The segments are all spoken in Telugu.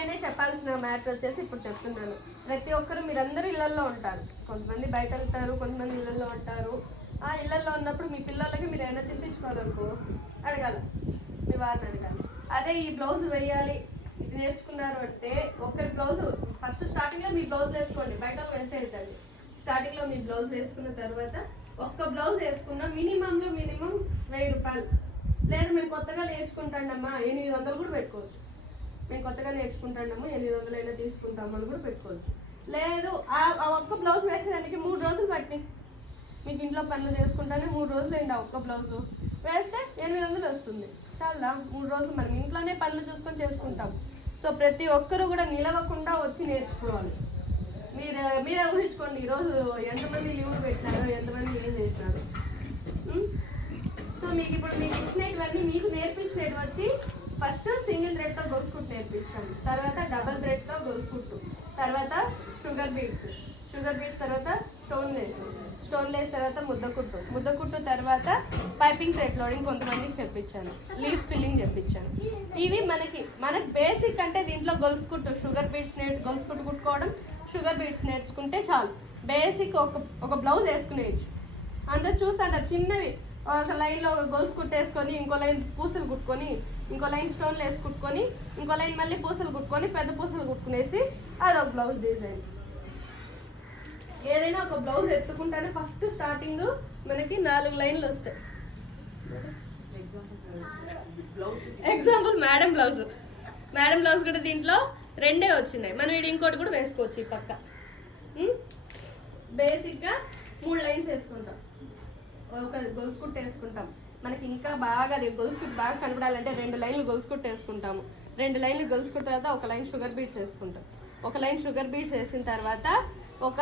ముందేనే చెప్పాల్సిన మ్యాటర్ వచ్చేసి ఇప్పుడు చెప్తున్నాను. ప్రతి ఒక్కరు మీరందరూ ఇళ్లల్లో ఉంటారు, కొంతమంది బయట వెళ్తారు, కొంతమంది ఇళ్లల్లో ఉంటారు. ఆ ఇళ్లల్లో ఉన్నప్పుడు మీ పిల్లలకి మీరు ఏమైనా తినిపించుకోవాలనుకో అడగాలి, మీ వారిని అడగాలి. అదే ఈ బ్లౌజ్ వేయాలి ఇది నేర్చుకున్నారు అంటే ఒక్కరి బ్లౌజ్ ఫస్ట్ స్టార్టింగ్లో మీ బ్లౌజ్ వేసుకోండి, బయట వేసేది. స్టార్టింగ్లో మీ బ్లౌజ్ వేసుకున్న తర్వాత ఒక్క బ్లౌజ్ వేసుకున్న మినిమంలో మినిమం 1000 రూపాయలు. లేదు మేము కొత్తగా నేర్చుకుంటాడమ్మా 800 కూడా పెట్టుకోవచ్చు. మేము కొత్తగా నేర్చుకుంటాడమ్మా 800 అయినా తీసుకుంటామని కూడా పెట్టుకోవచ్చు. లేదు ఆ ఒక్క బ్లౌజ్ వేసేదానికి 3 రోజులు పట్టి మీకు ఇంట్లో పనులు చేసుకుంటానే 3 రోజులు అయింది. ఆ ఒక్క బ్లౌజు వేస్తే 800 వస్తుంది. చాలా 3 రోజులు మనం ఇంట్లోనే పనులు చూసుకొని చేసుకుంటాం. సో ప్రతి ఒక్కరూ కూడా నిలవకుండా వచ్చి నేర్చుకోవాలి. మీరే ఊహించుకోండి, ఈరోజు ఎంతమంది లీవ్లు పెట్టినారో, ఎంతమంది ఏం చేసినారు. సో మీకు ఇప్పుడు మీకు ఇచ్చినటువన్నీ మీకు నేర్పించినవి వచ్చి ఫస్ట్ సింగిల్ థ్రెడ్తో గొలుసుకుట్టు నేర్పించాను, తర్వాత డబల్ థ్రెడ్తో గొలుసుకుట్టు, తర్వాత షుగర్ బీడ్స్ తర్వాత స్టోన్ లేస్ తర్వాత ముద్దకుట్టు తర్వాత పైపింగ్ థ్రెడ్ లోడింగ్ కొంతమందికి చెప్పించాను, లీఫ్ ఫిల్లింగ్ చెప్పించాను. ఇవి మనకి బేసిక్ అంటే దీంట్లో గొలుసుకుట్టు షుగర్ బీడ్స్ గొలుసుకుట్టు కుట్టుకోవడం, షుగర్ బీడ్స్ నేర్చుకుంటే చాలు. బేసిక్ ఒక బ్లౌజ్ వేసుకునేయచ్చు. అందరు చూసాంటారు చిన్నవి, ఒక లైన్లో ఒక గొలుసు కుట్టేసుకొని, ఇంకో లైన్ పూసలు కుట్టుకొని, ఇంకో లైన్ స్టోన్లు వేసి కుట్టుకొని, ఇంకో లైన్ మళ్ళీ పూసలు కుట్టుకొని, పెద్ద పూసలు కుట్టుకునేసి అదొక బ్లౌజ్ డిజైన్. ఏదైనా ఒక బ్లౌజ్ ఎత్తుకుంటానే ఫస్ట్ స్టార్టింగ్ మనకి 4 లైన్లు వస్తాయి. ఎగ్జాంపుల్ మేడం బ్లౌజ్ కూడా దీంట్లో 2 వచ్చినాయి. మనం ఇది ఇంకోటి కూడా వేసుకోవచ్చు. ఈ పక్క బేసిక్గా 3 లైన్స్ వేసుకుంటాం, ఒక గొలుసుకుట్టు వేసుకుంటాం. మనకి ఇంకా బాగా గొలుసుకుట్టు బాగా కనపడాలంటే 2 లైన్లు గొలుసుకుట్టు వేసుకుంటాము. 2 లైన్లు గొలుసుకుట్టు తర్వాత ఒక లైన్ షుగర్ బీడ్స్ వేసుకుంటాం. ఒక లైన్ షుగర్ బీడ్స్ వేసిన తర్వాత ఒక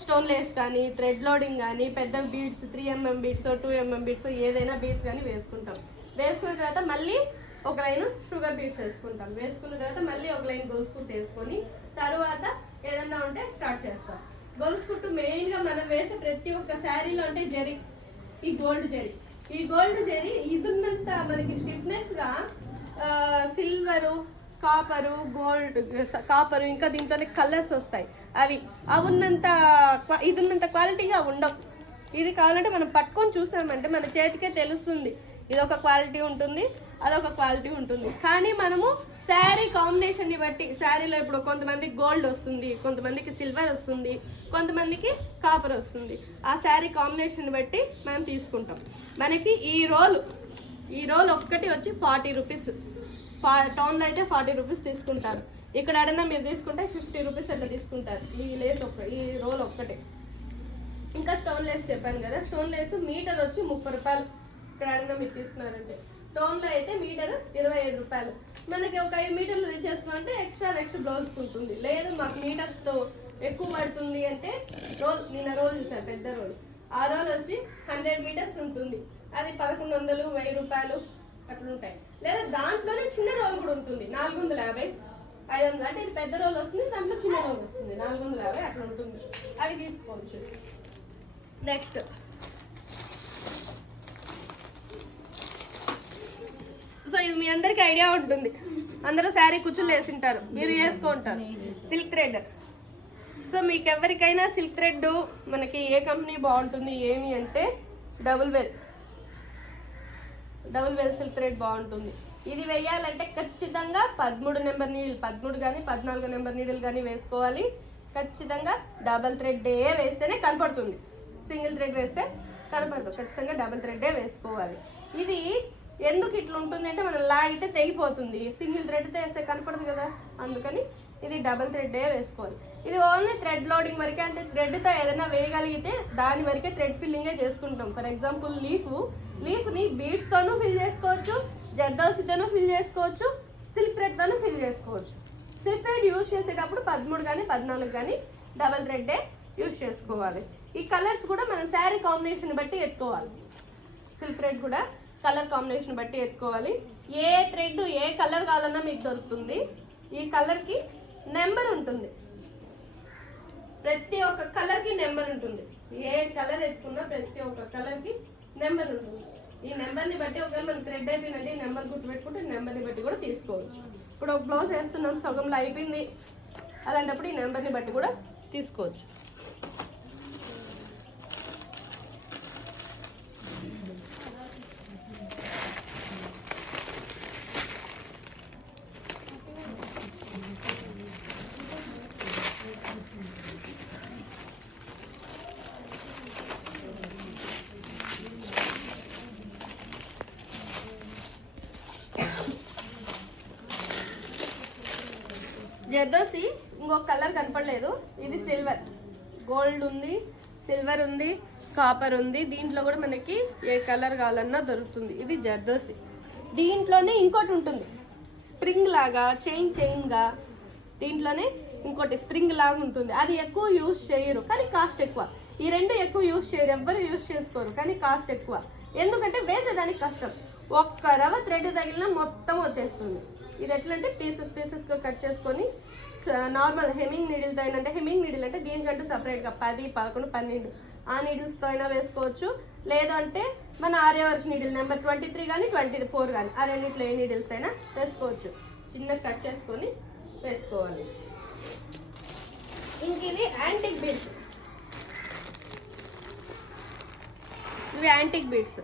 స్టోన్ లేస్ కానీ, థ్రెడ్ లోడింగ్ కానీ, పెద్ద beads 3mm beads 2mm beads ఏదైనా బీడ్స్ కానీ వేసుకుంటాం. వేసుకున్న తర్వాత మళ్ళీ ఒక లైన్ షుగర్ బీడ్స్ వేసుకుంటాం. వేసుకున్న తర్వాత మళ్ళీ ఒక లైన్ గొలుసుకుట్టు వేసుకొని తర్వాత ఏదన్నా ఉంటే స్టార్ట్ చేస్తాం. గొలుసుకుట్టు మెయిన్గా మనం వేసే ప్రతి ఒక్క శారీలో అంటే జరీ, ఈ గోల్డ్ జరీ ఇది ఉన్నంత మనకి స్టిఫ్నెస్గా సిల్వరు, కాపరు ఇంకా దీంట్లోనే కలర్స్ వస్తాయి. అవి ఉన్నంత ఇది ఉన్నంత క్వాలిటీగా ఉండవు. ఇది కావాలంటే మనం పట్టుకొని చూసామంటే మన చేతికే తెలుస్తుంది. ఇదొక క్వాలిటీ ఉంటుంది, అదొక క్వాలిటీ ఉంటుంది. కానీ మనము శారీ కాంబినేషన్ని బట్టి, శారీలో ఇప్పుడు కొంతమందికి గోల్డ్ వస్తుంది, కొంతమందికి సిల్వర్ వస్తుంది, కొంతమందికి కాపర్ వస్తుంది. ఆ శారీ కాంబినేషన్ బట్టి మనం తీసుకుంటాం. మనకి ఈ రోల్ ఒక్కటి వచ్చి 40 రూపీస్. టౌన్లో అయితే 40 రూపీస్ తీసుకుంటారు. ఇక్కడ అడన్నా మీరు తీసుకుంటే 50 రూపీస్ అట్లా తీసుకుంటారు. ఈ రోల్ ఒక్కటే. ఇంకా స్టోన్ లేస్ చెప్పాను కదా, స్టోన్ లేస్ మీటర్ వచ్చి 30 రూపాయలు. ఇక్కడ అడన్నా మీరు తీసుకున్నారంటే టౌన్లో అయితే మీటర్ 25 రూపాయలు. మనకి ఒక 5 మీటర్లు తెచ్చేస్తున్నామంటే నెక్స్ట్ బ్లౌజ్ ఉంటుంది. లేదు మాకు మీటర్స్తో ఎక్కువ పడుతుంది అంటే నిన్న రోల్ చూసాను, పెద్ద రోల్. ఆ రోల్ వచ్చి 100 మీటర్స్ ఉంటుంది. అది 1100, 1000 రూపాయలు అట్లుంటాయి. లేదా దాంట్లోనే చిన్న రోల్ కూడా ఉంటుంది, 450, 500. అంటే ఇది పెద్ద రోల్ వస్తుంది, దాంట్లో చిన్న రోల్ వస్తుంది, 450 అట్లా ఉంటుంది. అవి తీసుకోవచ్చు. నెక్స్ట్ సో ఇవి మీ అందరికీ ఐడియా ఉంటుంది. అందరూ శారీ కుచ్చులు వేసింటారు, మీరు వేసుకుంటారు. Silk thread. సో మీకు ఎవరికైనా సిల్క్ థ్రెడ్ మనకి ఏ కంపెనీ బాగుంటుంది ఏమి అంటే డబుల్ వెల్ సిల్క్ థ్రెడ్ బాగుంటుంది. ఇది వేయాలంటే ఖచ్చితంగా 13 నెంబర్ నీడిల్, 13 కానీ 14 నెంబర్ నీడిల్ కానీ వేసుకోవాలి. ఖచ్చితంగా డబల్ థ్రెడ్డే వేస్తేనే కనపడుతుంది. సింగిల్ థ్రెడ్ వేస్తే కనపడదు. ఖచ్చితంగా డబల్ థ్రెడ్డే వేసుకోవాలి. ఇది ఎందుకు ఇట్లా ఉంటుంది అంటే మనం లాగితే తెగిపోతుంది. సింగిల్ థ్రెడ్తో వేస్తే కనపడదు కదా, అందుకని ఇది డబల్ థ్రెడ్డే వేసుకోవాలి. ఇది ఓన్లీ థ్రెడ్ లోడింగ్ వరకే, అంటే థ్రెడ్తో ఏదైనా వేయగలిగితే దాని వరకే థ్రెడ్ ఫిల్లింగే చేసుకుంటాం. ఫర్ ఎగ్జాంపుల్ లీఫ్ని బీడ్స్తోనూ ఫిల్ చేసుకోవచ్చు, జర్దోసితోనూ ఫిల్ చేసుకోవచ్చు, సిల్క్ థ్రెడ్తోనూ ఫిల్ చేసుకోవచ్చు. సిల్క్ థ్రెడ్ యూజ్ చేసేటప్పుడు 13 కానీ 14 కానీ డబల్ థ్రెడ్డే యూజ్ చేసుకోవాలి. ఈ కలర్స్ కూడా మనం శారీ కాంబినేషన్ బట్టి ఎత్తుకోవాలి. సిల్క్ థ్రెడ్ కూడా కలర్ కాంబినేషన్ బట్టి ఎత్తుకోవాలి. ఏ థ్రెడ్ ఏ కలర్ కావాలన్నా మీకు దొరుకుతుంది. ఈ కలర్కి నెంబర్ ఉంటుంది, ప్రతి ఒక్క కలర్కి నెంబర్ ఉంటుంది. ఏ కలర్ ఎత్తుకున్నా ప్రతి ఒక్క కలర్కి నెంబర్ ఉంటుంది. ఈ నెంబర్ని బట్టి ఒకవేళ మనకి థ్రెడ్ అయిపోయిందంటే ఈ నెంబర్ గుర్తుపెట్టుకుంటే నెంబర్ని బట్టి కూడా తీసుకోవచ్చు. ఇప్పుడు ఒక బ్లౌజ్ వేస్తున్నాం, సగంలో అయిపోయింది, అలాంటప్పుడు ఈ నెంబర్ని బట్టి కూడా తీసుకోవచ్చు. జర్దోసి ఇంకొక కలర్ కనపడలేదు, ఇది సిల్వర్, గోల్డ్ ఉంది, సిల్వర్ ఉంది, కాపర్ ఉంది. దీంట్లో కూడా మనకి ఏ కలర్ కావాలన్నా దొరుకుతుంది. ఇది జర్దోసి. దీంట్లోనే ఇంకోటి ఉంటుంది స్ప్రింగ్ లాగా, చైన్గా. దీంట్లోనే ఇంకోటి స్ప్రింగ్ లాగా ఉంటుంది, అది ఎక్కువ యూజ్ చేయరు కానీ కాస్ట్ ఎక్కువ. ఈ రెండు ఎక్కువ యూజ్ చేయరు, ఎవ్వరు యూజ్ చేసుకోరు కానీ కాస్ట్ ఎక్కువ. ఎందుకంటే వేసేదానికి కష్టం. ఒక్క రవ థ్రెడ్ తగిలినా మొత్తం వచ్చేస్తుంది. ఇది ఎట్లంటే పీసెస్గా కట్ చేసుకొని నార్మల్ హెమ్మింగ్ నీడిల్తో అయినా, అంటే హెమ్మింగ్ నీడిల్ అంటే దీనికంటూ సపరేట్గా 10, 11, 12 ఆ నీడిల్స్తో అయినా వేసుకోవచ్చు. లేదంటే మన ఆర్యవర్క్ నీడిల్ నెంబర్ 23 కానీ 24 కానీ ఆ రెండింటిలో ఏ నీడిల్స్ అయినా వేసుకోవచ్చు. చిన్నగా కట్ చేసుకొని వేసుకోవాలి. ఇంక ఇవి యాంటిక్ బీడ్స్. ఇవి యాంటిక్ బీడ్స్.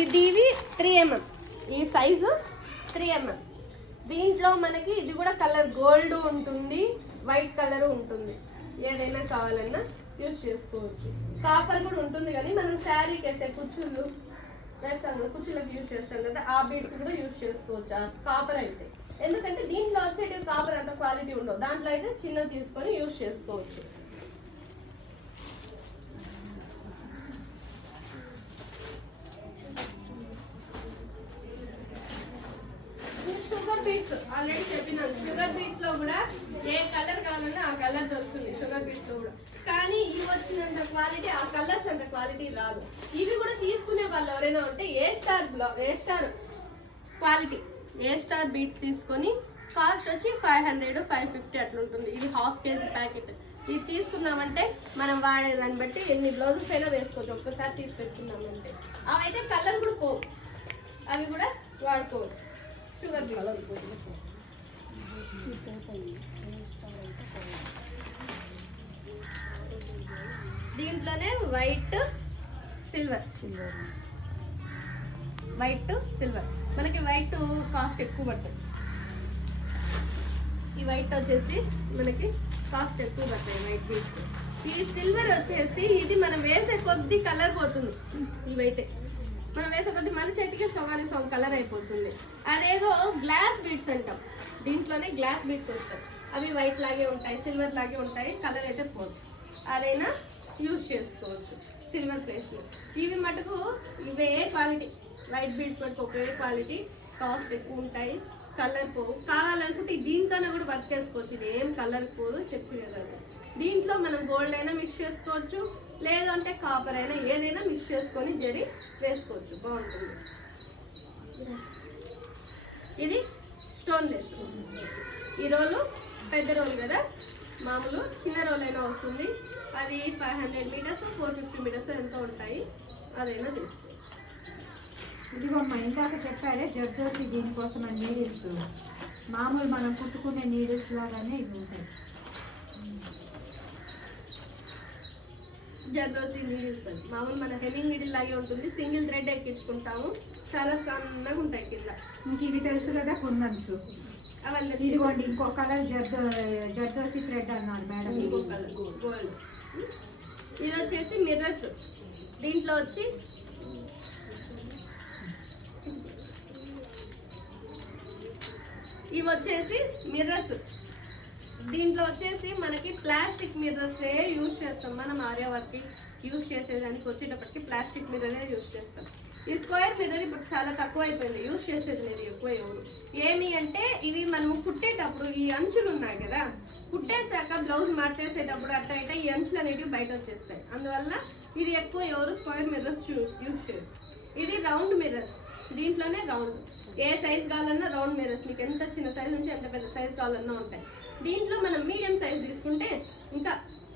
ఇవి 3 mm, ఈ సైజు 3 mm. దీంట్లో మనకి ఇది కూడా కలర్ గోల్డ్ ఉంటుంది, వైట్ కలర్ ఉంటుంది. ఏదైనా కావాలన్నా యూజ్ చేసుకోవచ్చు. కాపర్ కూడా ఉంటుంది కానీ మనం శారీకి వేసే కుచ్చులు వేస్తాం కదా, కుచ్చులకు యూజ్ చేస్తాం కదా, ఆ బీడ్స్ కూడా యూజ్ చేసుకోవచ్చు కాపర్ అయితే. ఎందుకంటే దీంట్లో వచ్చేటివి కాపర్ అంత క్వాలిటీ ఉండవు, దాంట్లో అయితే చిన్నవి తీసుకొని యూజ్ చేసుకోవచ్చు. షుగర్ బీట్స్ ఆల్రెడీ చెప్పినాను. షుగర్ బీట్స్ లో కూడా ఏ కలర్ కావాలన్నా ఆ కలర్ దొరుకుతుంది షుగర్ బీట్స్ లో కూడా. కానీ ఇవి వచ్చినంత క్వాలిటీ ఆ కలర్స్ అంత క్వాలిటీ రాదు. ఇవి కూడా తీసుకునే వాళ్ళు ఎవరైనా ఉంటే ఏ స్టార్ క్వాలిటీ, ఏ స్టార్ బీట్స్ తీసుకొని కాస్ట్ వచ్చి 500, 550 అట్లుంటుంది. ఇది ½ kg ప్యాకెట్. ఇది తీసుకున్నామంటే మనం వాడేదాన్ని బట్టి ఎన్ని బ్లౌజెస్ అయినా వేసుకోవచ్చు. ఒక్కసారి తీసి పెట్టుకున్నామంటే అవి అయితే కలర్ కూడా పోవు, అవి కూడా వాడుకోవచ్చు. షుగర్ దీంట్లోనే వైట్ సిల్వర్, మనకి వైట్ కాస్ట్ ఎక్కువ పడుతుంది. ఈ వైట్ వచ్చేసి మనకి కాస్ట్ ఎక్కువ పడతాయి వైట్ బీడ్స్. ఈ సిల్వర్ వచ్చేసి ఇది మనం వేసే కొద్ది కలర్ పోతుంది. ఇవైతే మనం వేసే కొద్ది మన చేతికి సొగ కలర్ అయిపోతుంది. అదేదో గ్లాస్ బీడ్స్ అంటాం, దీంట్లోనే గ్లాస్ బీడ్స్ వస్తాయి. అవి వైట్ లాగే ఉంటాయి, సిల్వర్ లాగే ఉంటాయి, కలర్ అయితే పోదు. అదైనా యూజ్ చేసుకోవచ్చు సిల్వర్ ప్లేస్లో. ఇవి మటుకు ఇవే క్వాలిటీ, వైట్ బీడ్స్ మటుకు ఒకే క్వాలిటీ, కాస్ట్ ఎక్కువ ఉంటాయి, కలర్ పోవు. కావాలనుకుంటే దీంతోనే కూడా బతికేసుకోవచ్చు. ఇది ఏం కలర్ పోదు, చెప్పలేదు కదా. దీంట్లో మనం గోల్డ్ అయినా మిక్స్ చేసుకోవచ్చు, లేదంటే కాపర్ అయినా ఏదైనా మిక్స్ చేసుకొని జరి వేసుకోవచ్చు, బాగుంటుంది. ఇది స్టోన్ లెస్. ఈ రోలు పెద్ద రోలు కదా, మామూలు చిన్న రోల్ అయినా వస్తుంది. అది 500 మీటర్స్, 450 మీటర్స్ ఎంతో ఉంటాయి, అదైనా తీసుకోవచ్చు. ఇదిగో మా ఇందాక చెప్పారే జర్దోసి, దీనికోసం నీడిల్స్ మామూలు మనం కుట్టుకునే నీడిల్స్ లాగానే ఇవి ఉంటాయి. జర్దోసి నీడిల్స్ అని మామూలు మన హెమ్మింగ్ నీడిల్ లాగే ఉంటుంది. సింగిల్ థ్రెడ్ ఎక్కించుకుంటాము, చాలా సన్నగా ఉంటాయి కింద. మీకు ఇవి తెలుసు కదా కుందన్స్, అవన్నీ. ఇదిగోండి ఇంకో కలర్ జర్దోసి థ్రెడ్ అన్నారు మేడం, ఇంకో కలర్ గోల్డ్. ఇది వచ్చేసి మిర్రర్స్. దీంట్లో వచ్చి ఇవి వచ్చేసి మిర్రర్స్. దీంట్లో వచ్చేసి మనకి ప్లాస్టిక్ మిర్రర్సే యూజ్ చేస్తాం. మనం ఆర్యవర్క్కి యూజ్ చేసేదానికి వచ్చేటప్పటికి ప్లాస్టిక్ మిర్రరే యూజ్ చేస్తాం. ఈ స్క్వేర్ మిర్రర్ ఇప్పుడు చాలా తక్కువ అయిపోయింది, యూజ్ చేసేది లేదు ఎక్కువ ఎవరు. ఏమి అంటే ఇవి మనము కుట్టేటప్పుడు ఈ అంచులు ఉన్నాయి కదా, కుట్టేశాక బ్లౌజ్ మార్చేసేటప్పుడు అట్లా అయితే ఈ అంచులు అనేవి బయట వచ్చేస్తాయి. అందువల్ల ఇది ఎక్కువ ఎవరు స్క్వేర్ మిర్రర్స్ యూజ్ చేయరు. ఇది రౌండ్ మిర్రర్స్. దీంట్లోనే రౌండ్, ఏ సైజ్ కావాలన్నా రౌండ్ మిర్రర్స్. మీకు ఎంత చిన్న సైజ్ నుంచి ఎంత పెద్ద సైజ్ కావాలన్నా ఉంటాయి. దీంట్లో మనం మీడియం సైజ్ తీసుకుంటే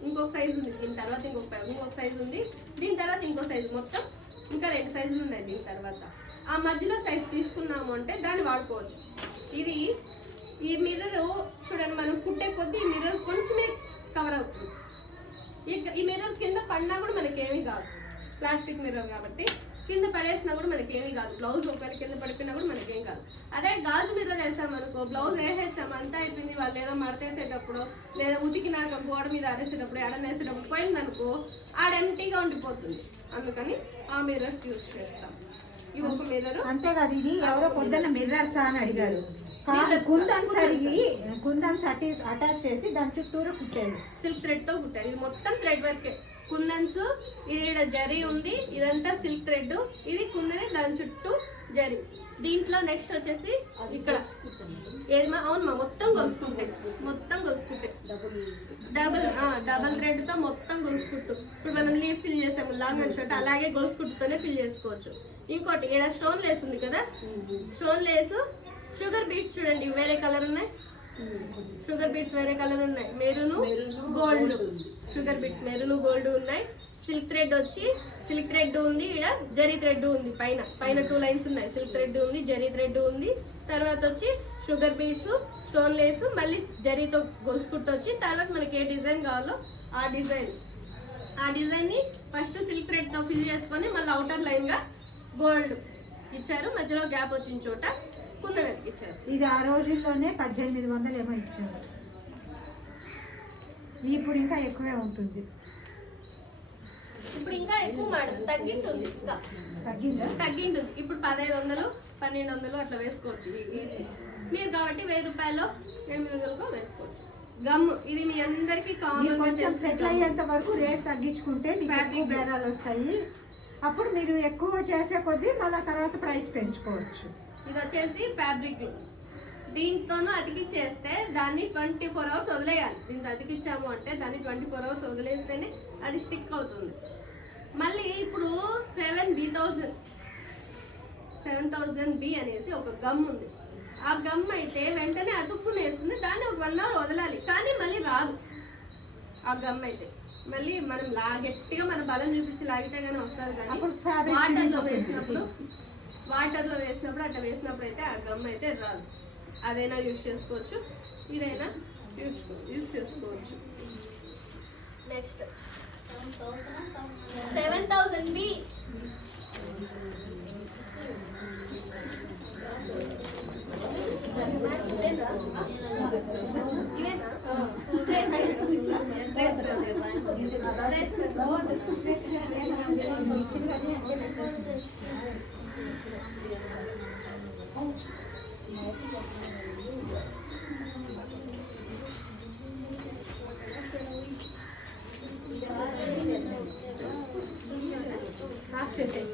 ఇంకొక సైజు ఉంది, దీని తర్వాత ఇంకొక సైజు ఉంది, దీని తర్వాత ఇంకో సైజు, మొత్తం ఇంకా 2 సైజులు ఉన్నాయి. దీని తర్వాత ఆ మధ్యలో సైజ్ తీసుకున్నాము అంటే దాన్ని వాడుకోవచ్చు. ఇది ఈ మిర్రర్ చూడండి, మనం కుట్టే కొద్దీ ఈ మిర్రర్ కొంచెమే కవర్ అవుతుంది. ఈ మిర్రర్ కింద పడినా కూడా మనకేమీ కాదు, ప్లాస్టిక్ మిర్రర్ కాబట్టి కింద పడేసినా కూడా మనకేమీ కాదు. బ్లౌజ్ ఒకవేళ కింద పడిపోయినా కూడా మనకేం కాదు. అదే గాజు మిర్రర్ వేసామనుకో, బ్లౌజ్ వేసేసాం అంతా అయిపోయింది, వాళ్ళు ఏదో మడతేసేటప్పుడు లేదా ఉతికినాక గోడ మీద ఆరేసేటప్పుడు ఎడనేసేటప్పుడు పోయిందనుకో ఆడ ఎంటీగా ఉండిపోతుంది. అందుకని ఆ మిర్రర్స్ యూజ్ చేస్తాం. ఇవి ఒక మిర్రర్. అంతేకాదు, ఇది ఎవరో పొద్దున్న మిర్రర్స్ అని అడిగారు. కాదు, కుందన్స్ అటాచ్ చేసి దాని చుట్టూరు కుట్టారు, సిల్క్ థ్రెడ్ తో కుట్టారు. ఇది మొత్తం థ్రెడ్ వర్కే. కుందన్స్, ఇది జరీ ఉంది, ఇదంతా సిల్క్ థ్రెడ్, ఇది కుందని, దాని చుట్టూ జరీ. దీంట్లో నెక్స్ట్ వచ్చేసి ఇక్కడ ఏమా అవునమ్మా మొత్తం గొలుసుకుంటే, మొత్తం గొలుసుకుంటే డబల్ థ్రెడ్ తో మొత్తం గొలుసుకుంటూ. ఇప్పుడు మనం లీఫ్ ఫిల్ చేసాము లాంగ్ అండ్ షార్ట్, అలాగే గొలుసుకుంటూతోనే ఫిల్ చేసుకోవచ్చు. ఇంకోటి ఇక్కడ స్టోన్ లేస్ ఉంది కదా, స్టోన్ లేస్ షుగర్ బీట్స్ చూడండి వేరే కలర్ ఉన్నాయి, షుగర్ బీట్స్ వేరే కలర్ ఉన్నాయి, maroon gold. Sugar beads maroon gold ఉన్నాయి. సిల్క్ థ్రెడ్ వచ్చి సిల్క్ థ్రెడ్ ఉంది, ఇక్కడ జరీ థ్రెడ్ ఉంది, పైన 2 లైన్స్ ఉన్నాయి. సిల్క్ థ్రెడ్ ఉంది, జరీ థ్రెడ్ ఉంది. తర్వాత వచ్చి షుగర్ బీట్స్, స్టోన్ లేస్, మళ్ళీ జరీతో గొలుసుకుంటూ వచ్చి తర్వాత మనకి ఏ డిజైన్ కావాలో ఆ డిజైన్ ని ఫస్ట్ సిల్క్ థ్రెడ్ తో ఫిల్ చేసుకొని మళ్ళీ అవుటర్ లైన్ గా గోల్డ్ ఇచ్చారు, మధ్యలో గ్యాప్ వచ్చిన చోట కుందన్ ఇచ్చారు. ఇది ఆ రోజుల్లోనే 1800 ఏమో ఇచ్చారు, ఇప్పుడు ఇంకా ఎక్కువే ఉంటుంది. ఇప్పుడు ఇంకా ఎక్కువ మోడల్ తగ్గింటుంది, తగ్గింటుంది. ఇప్పుడు 1500 1200 అట్లా వేసుకోవచ్చు. మీరు కాబట్టి 1000 రూపాయలు 800 వేసుకోవచ్చు. గమ్ ఇది మీ అందరికి కామన్. కొంచెం సెటిల్ అయ్యేంత వరకు రేట్ తగ్గించుకుంటే మీకు బేరాలు వస్తాయి. అప్పుడు మీరు ఎక్కువ చేసే కొద్దీ మళ్ళీ తర్వాత ప్రైస్ పెంచుకోవచ్చు. ఇది వచ్చేసి ఫ్యాబ్రిక్. దీంతోనూ అతికి చేస్తే దాన్ని 24 అవర్స్ వదిలేయాలి. దీంతో అతికిచ్చాము అంటే దాన్ని 24 అవర్స్ వదిలేస్తేనే అది స్టిక్ అవుతుంది. మళ్ళీ ఇప్పుడు 7000B అనేసి ఒక గమ్ ఉంది. ఆ గమ్ అయితే వెంటనే అతుక్కునేస్తుంది, దాన్ని ఒక 1 అవర్ వదలాలి, కానీ మళ్ళీ రాదు ఆ గమ్ అయితే. మళ్ళీ మనం గట్టిగా మన బలం చూపించి లాగితే కానీ వస్తుంది, కానీ వాటర్లో వేసినప్పుడు అట్లా వేసినప్పుడు అయితే ఆ గమ్ అయితే రాదు. అదైనా యూజ్ చేసుకోవచ్చు, ఇదైనా యూజ్ చేసుకోవచ్చు. Next 7000B. చేసేది